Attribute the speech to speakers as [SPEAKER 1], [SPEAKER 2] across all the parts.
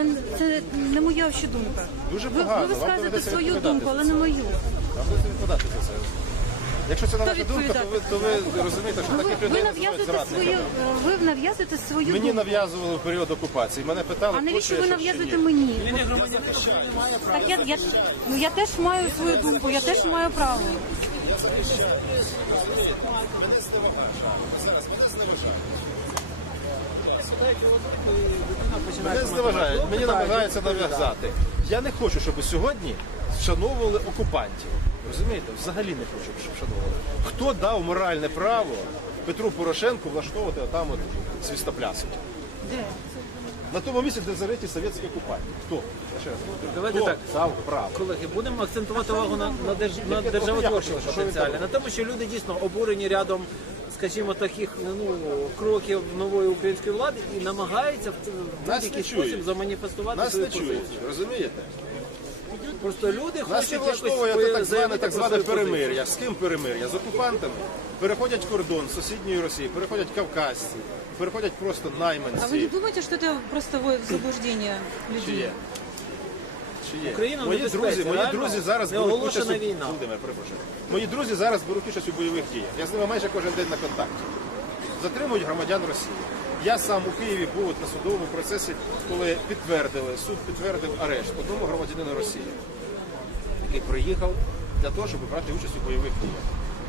[SPEAKER 1] але це не моя ще думка.
[SPEAKER 2] Дуже
[SPEAKER 1] Ви
[SPEAKER 2] погано. Вам
[SPEAKER 1] висказуєте
[SPEAKER 2] доведеться
[SPEAKER 1] свою
[SPEAKER 2] відповідати
[SPEAKER 1] думку,
[SPEAKER 2] за
[SPEAKER 1] але
[SPEAKER 2] це.
[SPEAKER 1] не мою.
[SPEAKER 2] Вам будете відповідати за це. Якщо це не ваша думка,
[SPEAKER 1] відповідати?
[SPEAKER 2] то ви розумієте, що таких людей називають зрадниками.
[SPEAKER 1] Ви нав'язуєте свою
[SPEAKER 2] Мені
[SPEAKER 1] думку.
[SPEAKER 2] нав'язували в період окупації. Мене питали,
[SPEAKER 1] А навіщо
[SPEAKER 2] хочу
[SPEAKER 1] ви
[SPEAKER 2] я щось чи
[SPEAKER 1] нав'язуєте
[SPEAKER 2] ні.
[SPEAKER 1] мені? Так я теж маю свою думку, я теж маю право.
[SPEAKER 2] Мене зневажають, мені намагаються нав'язати. Я не хочу, щоб сьогодні вшановували окупантів. Розумієте? Взагалі не хочу, щоб вшановували. Хто дав моральне право Петру Порошенку влаштовувати отам от свістоплясок?
[SPEAKER 1] Де?
[SPEAKER 2] На тому місці, де зариті совєтські окупанти. Хто? Я ще раз говорю.
[SPEAKER 3] Давайте
[SPEAKER 2] Хто
[SPEAKER 3] так.
[SPEAKER 2] дав право?
[SPEAKER 3] Колеги, будемо акцентувати увагу на державотворчому потенціалі, на тому, що люди дійсно обурені рядом, скажімо, таких кроків нової української влади і намагаються в
[SPEAKER 2] Нас
[SPEAKER 3] будь-який
[SPEAKER 2] не чують.
[SPEAKER 3] спосіб заманіфестувати
[SPEAKER 2] Нас
[SPEAKER 3] свою
[SPEAKER 2] не чують,
[SPEAKER 3] позицію.
[SPEAKER 2] розумієте?
[SPEAKER 3] Просто люди
[SPEAKER 2] Нас
[SPEAKER 3] хочуть
[SPEAKER 2] не
[SPEAKER 3] якось
[SPEAKER 2] влаштовує так
[SPEAKER 3] заявити
[SPEAKER 2] так
[SPEAKER 3] про
[SPEAKER 2] зване
[SPEAKER 3] свою позицію.
[SPEAKER 2] перемир'я. З ким перемир'я? З окупантами. Переходять кордон з сусідньої Росії, переходять кавказці, переходять просто
[SPEAKER 1] А вы не
[SPEAKER 2] найманці.
[SPEAKER 1] думаете, что это просто заблуждение
[SPEAKER 2] Чи є?
[SPEAKER 1] людей?
[SPEAKER 2] Чи є?
[SPEAKER 3] Україна в
[SPEAKER 2] Мої
[SPEAKER 3] небезпеці,
[SPEAKER 2] друзі
[SPEAKER 3] реально
[SPEAKER 2] зараз
[SPEAKER 3] не
[SPEAKER 2] беруть
[SPEAKER 3] оголошена
[SPEAKER 2] участь у...
[SPEAKER 3] війна.
[SPEAKER 2] Володимир, перепрошую. Мої друзі зараз беруть участь у бойових діях. Я з ними майже кожен день на контакті. Затримують громадян Росії. Я сам у Києві був на судовому процесі, коли суд підтвердив арешт одному громадянину Росії, який приїхав для того, щоб брати участь у бойових діях.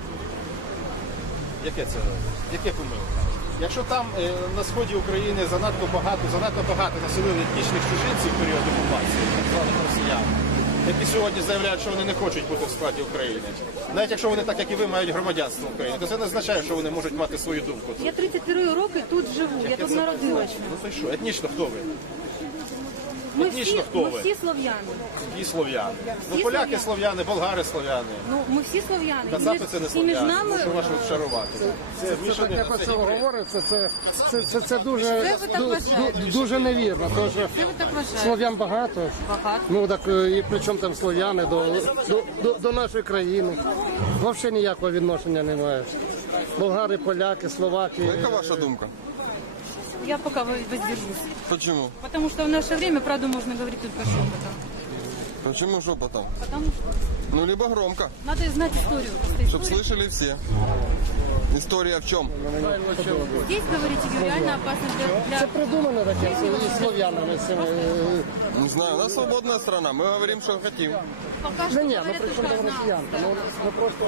[SPEAKER 2] Яке помилка? Якщо там на сході України занадто багато населили етнічних чужинців в період окупації, так званих росіян, які сьогодні заявляють, що вони не хочуть бути в складі України, навіть якщо вони так, як і ви, мають громадянство України, то це не означає, що вони можуть мати свою думку.
[SPEAKER 1] Я 33 роки тут живу, я тут народилася.
[SPEAKER 2] Ну то й що, етнічно хто ви?
[SPEAKER 1] Ми
[SPEAKER 2] Етнічно хто ви?
[SPEAKER 1] всі слов'яни.
[SPEAKER 2] І слов'яни. Ну
[SPEAKER 1] Всі
[SPEAKER 2] поляки
[SPEAKER 1] слов'яни.
[SPEAKER 2] слов'яни, болгари слов'яни.
[SPEAKER 1] Ну, ми всі слов'яни.
[SPEAKER 2] Кацапи це не
[SPEAKER 1] І між
[SPEAKER 2] слов'яни,
[SPEAKER 1] нами...
[SPEAKER 2] що вашу шарувати. Це
[SPEAKER 4] Це
[SPEAKER 2] мішані
[SPEAKER 4] таке про це говориться, це дуже,
[SPEAKER 1] Це ви так вважаєте?
[SPEAKER 4] дуже невірно, тому що
[SPEAKER 1] Це ви так вважаєте?
[SPEAKER 4] слов'ян багато.
[SPEAKER 1] Багато.
[SPEAKER 4] Ну так і при чому там слов'яни до нашої країни. Взагалі ніякого відношення немає. Болгари, поляки, словаки.
[SPEAKER 5] Яка ваша думка?
[SPEAKER 1] Я пока воздержусь.
[SPEAKER 5] Почему?
[SPEAKER 1] Потому что в наше время правду можно говорить только шепотом.
[SPEAKER 5] Почему шепотом?
[SPEAKER 1] Потому что
[SPEAKER 5] Ну, либо громко,
[SPEAKER 1] надо знать историю.
[SPEAKER 5] чтобы слышали все. История в чем?
[SPEAKER 1] Здесь, говорите, реально опасно для...
[SPEAKER 4] Це придумано таке і слов'янами.
[SPEAKER 5] Не знаю, у нас свободная страна, мы говорим, что хотим.
[SPEAKER 1] Пока что
[SPEAKER 4] Ні, ну
[SPEAKER 1] говорят
[SPEAKER 4] при чому
[SPEAKER 1] только
[SPEAKER 4] там
[SPEAKER 1] о нас.
[SPEAKER 4] росіянка? Ну просто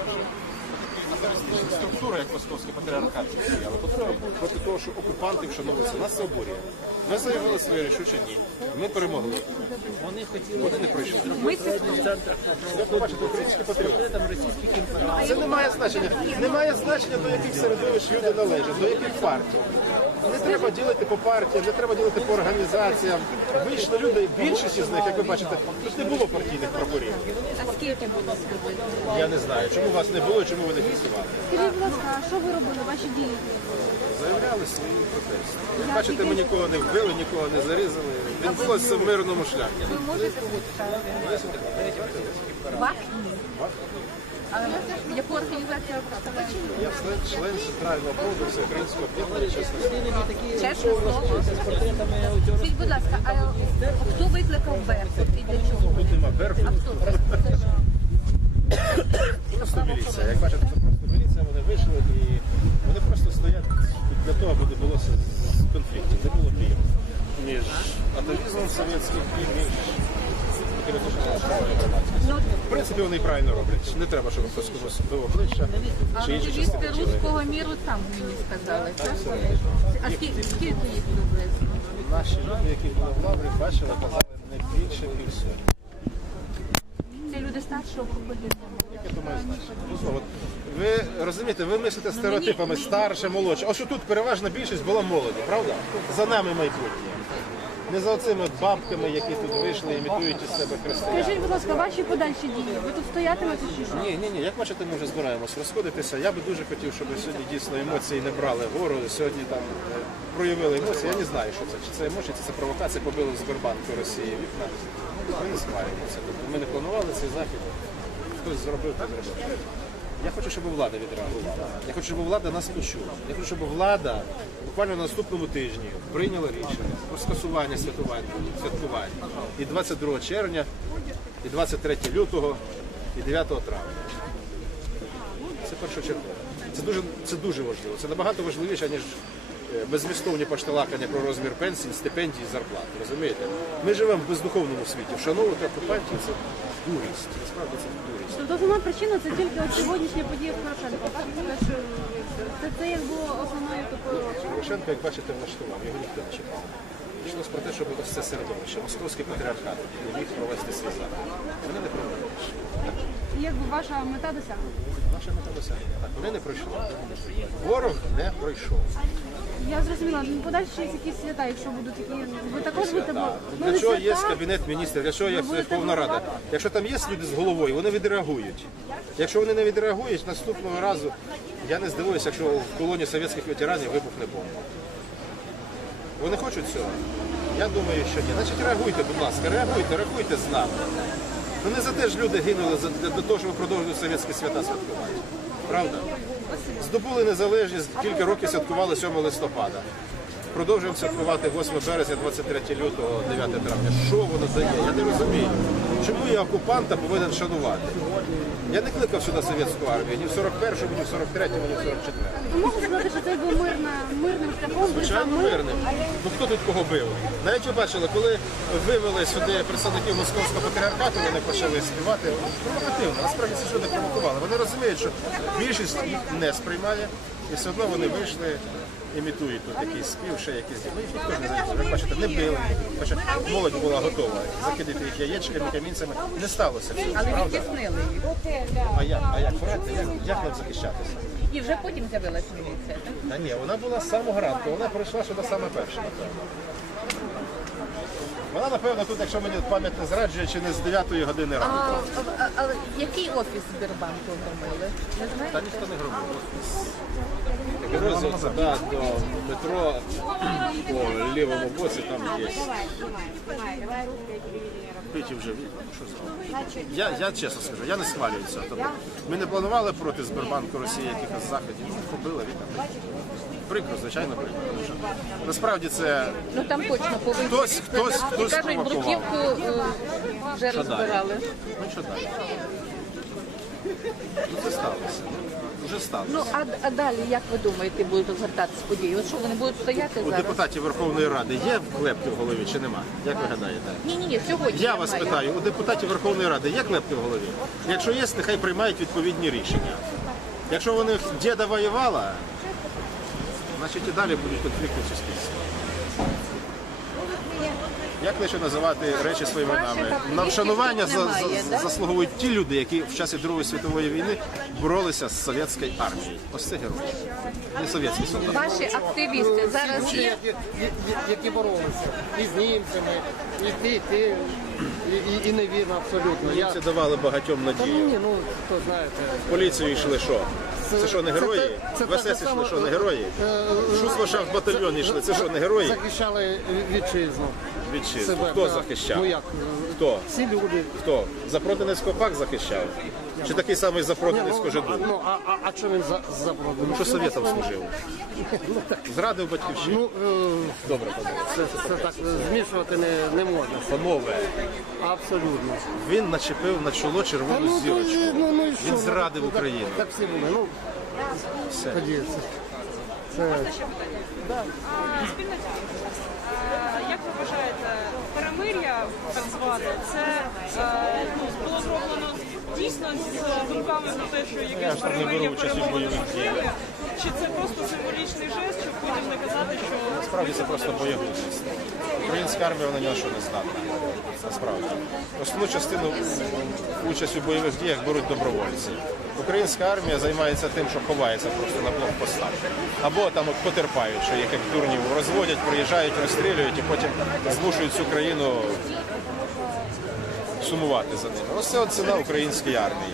[SPEAKER 2] структура, як московський патріархат, але потреба проти того, що окупанти вшановуються, нас це обурює. Ми заявили своє рішуче ні. Ми перемогли. Вони не прийшли.
[SPEAKER 1] Мы все
[SPEAKER 2] Я побачите українські патріоти.
[SPEAKER 3] Портретам російських імператорів.
[SPEAKER 2] Це не має значення. Немає значення, до яких середовищ люди належать, до яких партій. Не треба ділити по партіям, не треба ділити по організаціям. Вийшли люди, більшість з них, як ви бачите, тут не було партійних прапорів.
[SPEAKER 1] А скільки було?
[SPEAKER 2] Я не знаю, чому вас не було, чому ви не фіксували.
[SPEAKER 1] Скажіть, будь ласка, а що ви робили, ваші дії?
[SPEAKER 2] Заявляли свої протести. Як бачите, ми нікого не вбили, нікого не зарізали. Відбулося в мирному шляху.
[SPEAKER 1] Ви можете Вах? Яку організацію ви представляєте?
[SPEAKER 2] Я член Центрального фонду Всеукраїнського об'єднання «Чесне».
[SPEAKER 1] Чесно слово. Скажіть, будь ласка, а хто викликав Беркут і для чого?
[SPEAKER 2] Тут нема Беркуту.
[SPEAKER 1] А хто? Це що?
[SPEAKER 2] Просто міліція. Як бачите, це просто міліція, вони вийшли і вони просто стоять для того, аби не було конфліктів, не було бійок між атавізмом совєтським і між такими нашими громадськістю. В принципі, вони і правильно роблять. Не треба, щоб хтось комусь бив обличчя чи інші частини
[SPEAKER 6] Активісти
[SPEAKER 2] тіла.
[SPEAKER 6] руського міру там мені сказали. Так? А скільки їх приблизно?
[SPEAKER 2] Наші люди, які були в лаврі, бачили, казали не більше півсотні.
[SPEAKER 6] Це люди старшого покоління.
[SPEAKER 2] Яке то має значення? Ну, знову, ви розумієте, ви мислите стереотипами старше, молодше. Ось тут переважна більшість була молоді, правда? За нами майбутнє. Не за оцими от бабками, які тут вийшли, імітують із себе християн.
[SPEAKER 1] Скажіть, будь ласка, ваші подальші дії? Ви тут стоятимете чи що?
[SPEAKER 2] Ні, як бачите, ми вже збираємось розходитися. Я би дуже хотів, щоб сьогодні дійсно емоції не брали гору, сьогодні там проявили емоції. Я не знаю, що це. Чи це емоції, чи це провокація, побили в Сбербанку Росії вікна. Ми не сваримося. Тобто ми не планували цей захід. Хтось зробив, хтось зробив. Я хочу, щоб влада відреагувала. Я хочу, щоб влада нас почула. Я хочу, щоб влада буквально на наступному тижні прийняла рішення про скасування святкувань. І 22 червня, і 23 лютого, і 9 травня. Це першочергово. Це дуже важливо. Це набагато важливіше, ніж беззмістовні пошталакання про розмір пенсій, стипендій, зарплат. Розумієте? Ми живемо в бездуховному світі. Вшановувати окупантів – це дурість. Насправді це дурість.
[SPEAKER 7] Тобто основна причина це тільки от сьогоднішня подія з Порошенко. Так? Це як було основною такою.
[SPEAKER 2] Порошенко, як бачите, влаштував. Його ніхто не чекав. Йшлося про те, щоб ось це середовище, московський патріархат не міг провести свій захід. Вони не провели.
[SPEAKER 7] І якби ваша мета досягнута.
[SPEAKER 2] Наша мета досягнена. Так, вони не пройшли. Ворог не пройшов.
[SPEAKER 7] Я зрозуміла, подальші якісь свята, якщо будуть такі, ви також будете
[SPEAKER 2] Для чого є Кабінет міністрів, для чого є Верховна Рада? Якщо там є люди з головою, вони відреагують. Якщо вони не відреагують, наступного разу я не здивуюся, якщо в колоні совєтських ветеранів вибухне бомба. Вони хочуть цього? Я думаю, що ні. Значить, реагуйте, будь ласка, реагуйте з нами. Ну не за те ж люди гинули для того, щоб продовжувати совєтські свята святкувати. Правда? Здобули незалежність, кілька років святкували 7 листопада. Продовжуємо святкувати 8 березня, 23 лютого, 9 травня. Що воно дає? Я не розумію. Чому я окупанта повинен шанувати? Я не кликав сюди совєтську армію ні в 41-му, ні в 43-му, ні в 44-му.
[SPEAKER 7] Можна сказати, що це був мирним шляхом.
[SPEAKER 2] Звичайно, мирним. Ну хто тут кого бив? Навіть ви бачили, коли вивели сюди представників московського патріархату, вони почали співати провокативно. Насправді це ж люди провокували. Вони розуміють, що більшість їх не сприймає, і все одно вони вийшли, імітують тут якийсь спів, ще якісь дії. Ну їх ніхто не знає. Ви бачите, не били. Хоча молодь була готова закидати їх яєчками, камінцями. Не сталося цього.
[SPEAKER 6] Але
[SPEAKER 2] правда?
[SPEAKER 6] відтіснили їх.
[SPEAKER 2] А як? Як нам захищатися?
[SPEAKER 6] І вже потім з'явилась міліція. Так?
[SPEAKER 2] Та ні, вона була з самого ранку, вона прийшла сюди саме перша, напевно. Вона, напевно, тут, якщо мені пам'ять не зраджує, чи не з 9 години ранку.
[SPEAKER 6] А який офіс Сбербанку громили? Не знаєте?
[SPEAKER 2] Та ніхто не громив. Дорозі сюди до метро по лівому боці, там є. Питі вже що зробити? Я чесно скажу, я не схвалюю цього. Тобто, ми не планували проти Сбербанку Росії якихось заходів. Ну, побили, вітер. Прикро, звичайно, прикро. Тому що насправді це
[SPEAKER 6] Ну там точно повинні.
[SPEAKER 2] хтось
[SPEAKER 6] Кажуть,
[SPEAKER 2] спровокував.
[SPEAKER 6] бруківку вже розбирали.
[SPEAKER 2] Ну що далі? Ну це сталося. Вже сталося.
[SPEAKER 6] Ну а далі, як ви думаєте, будуть розгортатися події? От що вони будуть стояти
[SPEAKER 2] У
[SPEAKER 6] зараз?
[SPEAKER 2] депутатів Верховної Ради є клепки в голові чи нема? Як ви гадаєте?
[SPEAKER 6] Ні, сьогодні
[SPEAKER 2] Я вас
[SPEAKER 6] немає.
[SPEAKER 2] питаю, у депутатів Верховної Ради є клепки в голові? Якщо є, нехай приймають відповідні рішення. Якщо вони діда воювала, значить і далі будуть конфлікти в суспільстві. Як лише називати речі своїми іменами? На вшанування
[SPEAKER 6] немає, да?
[SPEAKER 2] заслуговують ті люди, які в часі Другої світової війни боролися з совєтською армією. Ось це герої. Не совєтські солдати.
[SPEAKER 6] Ваші активісти зараз є.
[SPEAKER 4] Які боролися і з німцями, і ти, і невірно абсолютно.
[SPEAKER 2] Німці давали багатьом надію.
[SPEAKER 4] Ні, ну, то знаєте.
[SPEAKER 2] В поліцію йшли що? Це що, не герої? В СС йшли що, не герої? Шуслашафт батальйон йшли, це що, не герої?
[SPEAKER 4] Захищали вітчизну.
[SPEAKER 2] Вітчизну.
[SPEAKER 4] Себе,
[SPEAKER 2] Хто
[SPEAKER 4] так.
[SPEAKER 2] захищав?
[SPEAKER 4] Ну як?
[SPEAKER 2] Хто?
[SPEAKER 4] Всі люди.
[SPEAKER 2] Хто? Запротинецького ПАК захищав? Чи такий самий запротинецького жиду?
[SPEAKER 4] Ну, а що він за
[SPEAKER 2] Ну що совєтам служив? Зрадив батьківщину.
[SPEAKER 4] Ну,
[SPEAKER 2] Добре, панове.
[SPEAKER 4] це так змішувати не можна.
[SPEAKER 2] Панове,
[SPEAKER 4] Абсолютно.
[SPEAKER 2] він начепив на чоло червону зірочку.
[SPEAKER 4] І що?
[SPEAKER 2] Він зрадив
[SPEAKER 4] Так,
[SPEAKER 2] Україну.
[SPEAKER 4] Так всі були. Ну,
[SPEAKER 2] Все.
[SPEAKER 4] тоді це
[SPEAKER 8] Як ви вважаєте, перемир'я, так зване, це було зроблено дійсно з думками про те, що якесь
[SPEAKER 2] ж там не беру
[SPEAKER 8] перемир'я
[SPEAKER 2] участь у
[SPEAKER 8] переможе
[SPEAKER 2] бойових діях.
[SPEAKER 8] насилля? Чи це просто символічний жест, щоб потім не казати, що
[SPEAKER 2] Насправді це просто боягузність. Українська армія вона ні на що не здатна. Насправді. Основну частину участь у бойових діях беруть добровольці. Українська армія займається тим, що ховається просто на блокпостах. Або там от потерпають, що їх як дурнів розводять, приїжджають, розстрілюють і потім змушують цю країну сумувати за ними. Ось це от ціна української армії.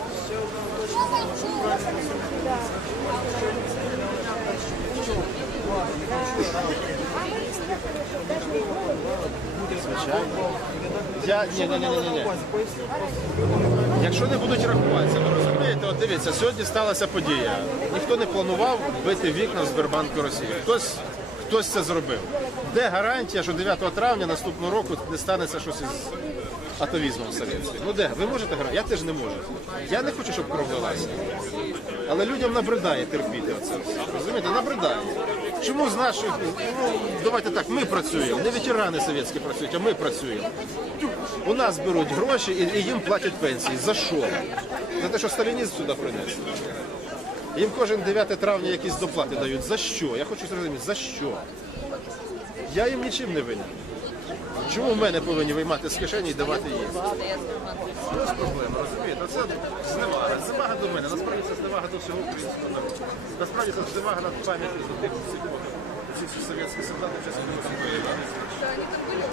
[SPEAKER 2] Звичайно. Ні. Якщо не будуть рахуватися, ви розумієте, от дивіться, сьогодні сталася подія. Ніхто не планував бити вікна в Сбербанку Росії. хтось це зробив. Де гарантія, що 9 травня наступного року не станеться щось із атовізмом совєтським? Ну де? Ви можете гарантувати? Я теж не можу. Я не хочу, щоб кров лилася. Але людям набридає терпіти оце все. Розумієте, набридає. Чому з наших, ну, давайте так, ми працюємо, не ветерани совєтські працюють, а ми працюємо. У нас беруть гроші і їм платять пенсії. За що? За те, що сталінізм сюди принесли. Їм кожен 9 травня якісь доплати дають. За що? Я хочу зрозуміти, за що? Я їм нічим не винен. Чому в мене повинні виймати з кишені і давати їм? Ось проблема, розумієте? Це зневага. Зневага до мене. Насправді це зневага до всього українського народу. Насправді це зневага над пам'яттю за тих всіх совєтських солдатів, часів Другої війни.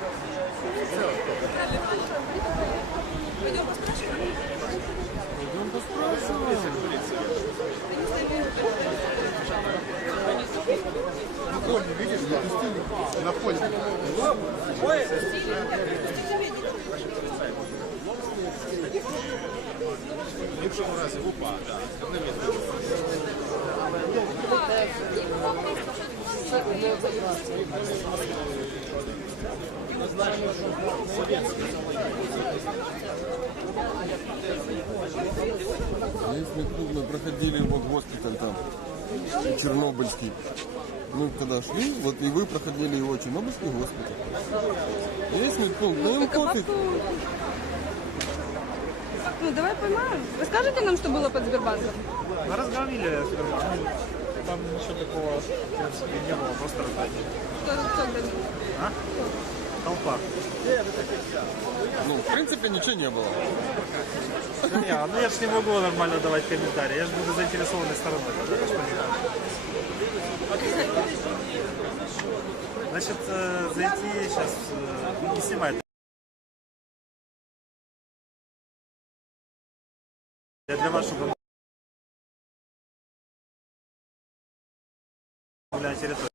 [SPEAKER 2] На фоне. В іншому разі в УПА, так. Не відомо.
[SPEAKER 5] Если мы проходили в госпиталь там, Чернобыльский. Мы когда шли, вот и вы проходили его, Чернобыльский госпиталь. Есть медпункт, ну им пофиг.
[SPEAKER 8] Ну, давай поймаем. Расскажите нам, что было под Сбербанком.
[SPEAKER 9] Разгромили Сбербанк. Там ничего такого, в принципе, не было, просто раздали.
[SPEAKER 8] Кто громил?
[SPEAKER 9] А? Толпа.
[SPEAKER 5] Ну, в принципе, ничего не было.
[SPEAKER 9] Ну я же не могу нормально давать комментарии. Я же буду заинтересованной стороной. Тогда, я ж понимаю. Значит, зайти сейчас, не снимать. Я для вас, чтобы на территории.